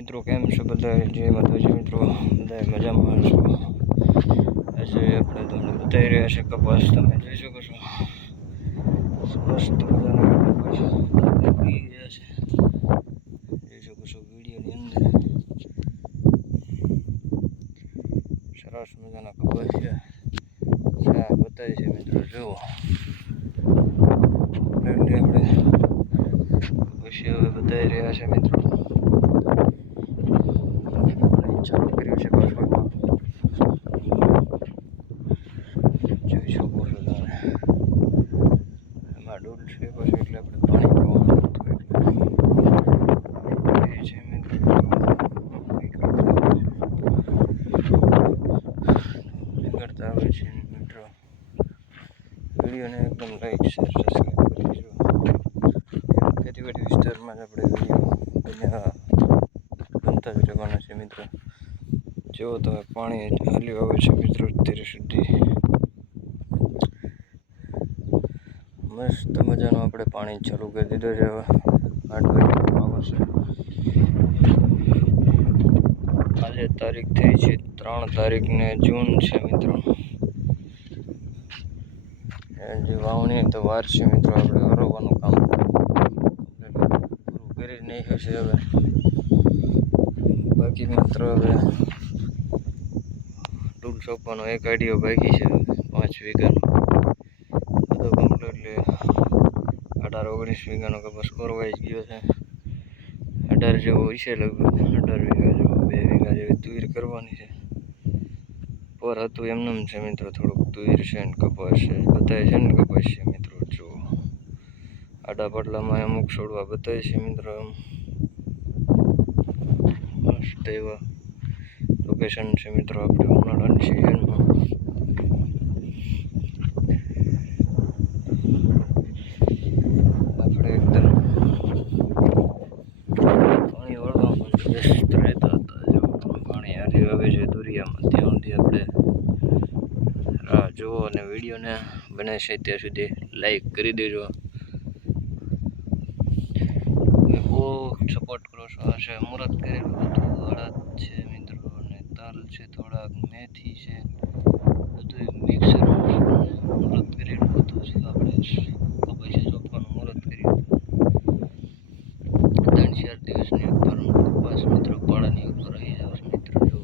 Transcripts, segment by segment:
મિત્રો, કેમ છો બધા? જય માતાજી મિત્રો, બધા મજામાં છો? આજે આપણે તમને બતાવી રહ્યા છે કપાસ. તમે જોઈ શકો છો. મસ્ત મજાનો કપાસ. ગયા છે. જોઈ શકો છો વિડીયોની અંદર. સરસ મજાના કપાસ છે. આ બતાવી છે મિત્રો, જુઓ. આપણે પછી હવે બતાવી રહ્યા છે મિત્રો ચાલુ કર્યું છે પાસવર્ડમાં જોઈ શકો છો તમે એમાં ડોલ છે પછી એટલે આપણે પાણી પીવાનું હતું એટલે એ છે મિત્રો નીકળતા આવે છે મિત્રો વિડીયોને એકદમ લાઈક શેર સબસ્ક્રાઈબ કરી દેજો ખેતીવાડી વિસ્તારમાં જ આપણે વીડિયો બનતા જ રહેવાના છે મિત્રો. જેવો તમે પાણી હાલ્યું આવે છે મિત્રો અત્યારે સુધી. મસ્ત મજાનું આપણે પાણી ચાલુ કરી દીધું છે હવે. આઠ આજે તારીખ થઈ છે ત્રણ તારીખને જૂન છે મિત્રો. હજી વાવણી તો વાર છે મિત્રો, આપણે હરવવાનું કામ. પૂરું કરી નહીં હશે હવે. બાકી મિત્રો હવે ટૂલ સોંપવાનો એક આઈડિયો બાકી છે, પાંચ વીઘાનો. બધો કમ્પ્લીટલી અઢાર, ઓગણીસ વીઘાનો કપાસ કોરવાઈ જ ગયો છે. અઢાર જેવો હશે લગભગ. અઢાર વીઘા જેવો, બે વીઘા જેવી તુર કરવાની છે. પર હતું એમનેમ છે મિત્રો થોડુંક તુવેર છે ને કપાસ છે. બધાય છે ને કપાસ છે મિત્રો જો આડા પડલામાં અમુક છોડવા બધાય છે મિત્રો એમ. મસ્ત એવા લોકેશન છે મિત્રો આપણે ઉનાળાની સિઝનમાં આપણે એકદમ પાણી વાળવામાં વ્યસ્ત રહેતા હતા જો પાણી હારી આવે છે દુરિયામાં ત્યાં સુધી આપણે રાહ જુઓ અને વિડીયોને બને છે ત્યાં સુધી. લાઈક કરી દેજો. બહુ સપોર્ટ કરો છો. હશે મુહૂર્ત કરેલું હતું અડદ છે મિત્રો, અને તલ છે થોડાક, મેથી છે, બધું મિક્સર મુહૂર્ત કરેલું હતું છે. આપણે કપાસી ચોપવાનું મુહૂર્ત કર્યું. ત્રણ ચાર દિવસની ઉપર કપાસ મિત્રો પાળાની ઉપર આવી જશે મિત્રો. જો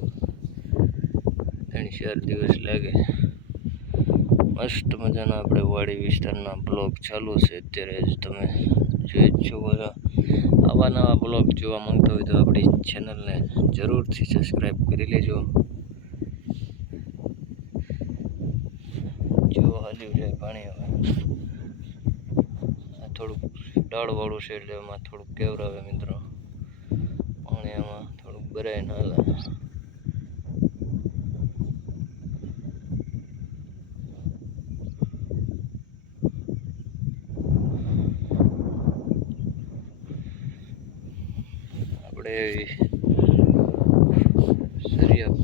ત્રણ ચાર દિવસ લાગે. મસ્ત મજાના આપણે વાડી વિસ્તારના બ્લોગ ચાલુ છે. અત્યારે જ તમે જોઈ જ છો આવા નવા બ્લોગ જોવા માંગતા હોય તો આપણી ચેનલને જરૂરથી સબસ્ક્રાઈબ કરી લેજો. જો હલ્યું છે પાણી હવે. થોડુંક ડાળવાળું છે એટલે એમાં થોડુંક કેવરાવે મિત્રો. પાણી એમાં થોડુંક ભરાય ના હાલે સરિયા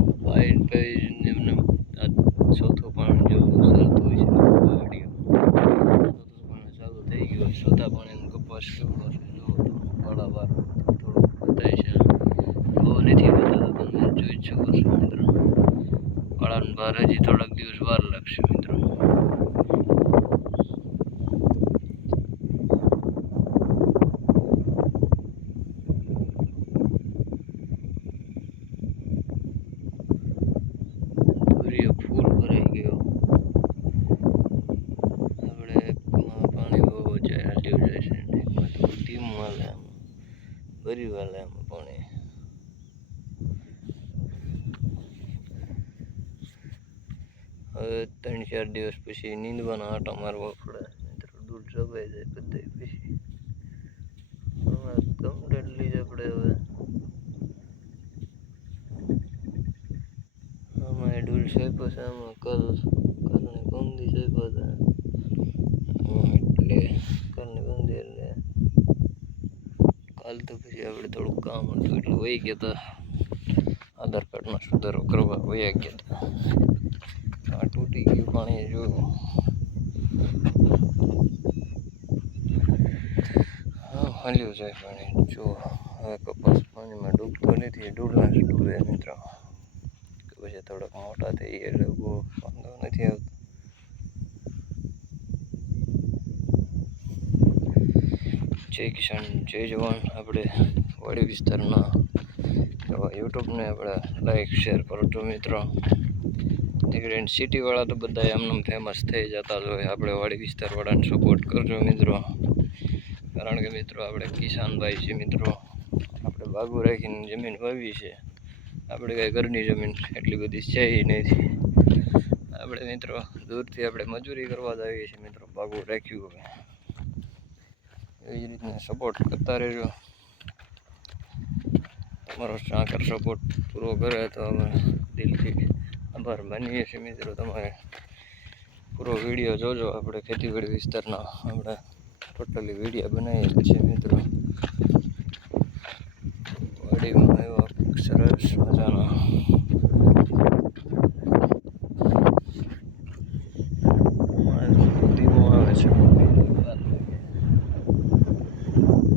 આ ચોથું પાણી જેવું ચાલતું હોય છે ચોથું પાણી ચાલુ થઈ ગયું ચોથા પાણીનો કપાસ છે બહુ નથી બતાતા તમે જોઈ શકો છો મિત્રો વાળાને બહાર હજી થોડાક દિવસ વાર લાગશે મિત્રો દુરિયો ફૂલ ભરાઈ ગયો આપણે એકમાં પાણી બહુ જાય હાલ્યું જાય છે ને એકમાં થોડું ધીમું હાલે આમ ભર્યું હાલ એમ પણ હવે ત્રણ ચાર દિવસ પછી નીંદવાના આટા મારવા પડે દૂર જવાઈ જાય બધા પછી. કમ્પ્લીટલી જ આપણે હવે. આમાં ડૂલ છે પછી આમાં કલ કલની ગુંદી સાહેબ હતા આમાં એટલે કલની ગુંદી એટલે કાલ તો પછી થોડુંક કામ એટલે વહી ગયા હતા આધાર કાર્ડમાં સુધારો કરવા વયા ગયા હતા. આ તૂટી ગયું પાણી જોયું હાલ્યું જાય પાણી જો હવે કપાસ પાણીમાં ડૂબતો નથી ડૂબના ડૂબે મિત્રો. પછી થોડાક મોટા થઈ એટલે બહુ વાંધો નથી આવતો. જય કિસાન, જય જવાન. આપણે વાડી વિસ્તારના એવા યુટ્યુબને આપણે લાઈક શેર કરો છો મિત્રો. ગ્રેન્ડ સિટીવાળા તો બધા એમને ફેમસ થઈ જતા જ હોય. આપણે વાડી વિસ્તારવાળાને સપોર્ટ કરજો મિત્રો. કારણ કે મિત્રો આપણે કિસાનભાઈ છે મિત્રો. આપણે બાગુ રાખીને જમીન વાવી છે. આપણે કાંઈ ઘરની જમીન એટલી બધી છે નથી. આપણે મિત્રો દૂરથી આપણે મજૂરી કરવા જ આવીએ છીએ મિત્રો. બાગુ રાખ્યું હવે. એવી રીતના સપોર્ટ કરતા રહેજો. તમારો સાકર સપોર્ટ પૂરો કરે તો અમે દિલથી આભાર માનીએ છીએ મિત્રો. તમારે પૂરો વીડિયો જોજો. આપણે ખેતીવાડી વિસ્તારના આપણે ટોટલી વીડિયો બનાવીએ છીએ મિત્રો વાડીમાં એવા સરસ મજાના ધીમો આવે છે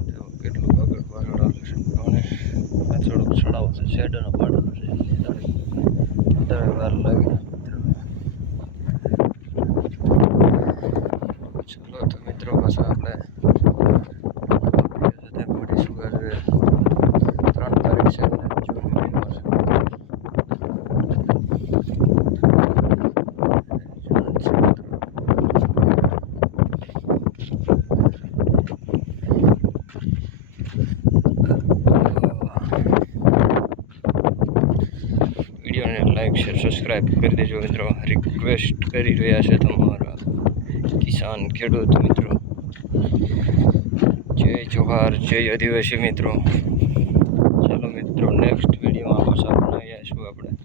જો કેટલું આગળ પાછળ આવે છે અને આ થોડુંક શેડનો પાડવાનો છે વધારે વાર લાગે ચલો તો મિત્રો પાછા આપણે સાથે મળીશું આજે ત્રણ તારીખ છે અને જૂન મહિનો છે જૂન છે મિત્રો. વિડીયોને લાઈક શેર સબસ્ક્રાઈબ કરી દેજો મિત્રો. રિક્વેસ્ટ કરી રહ્યા છે તમારા કિસાન ખેડૂત મિત્રો. જય જોહાર, જય આદિવાસી મિત્રો. ચાલો મિત્રો નેક્સ્ટ વિડીયોમાં પાછા બનાવીશું આપણે.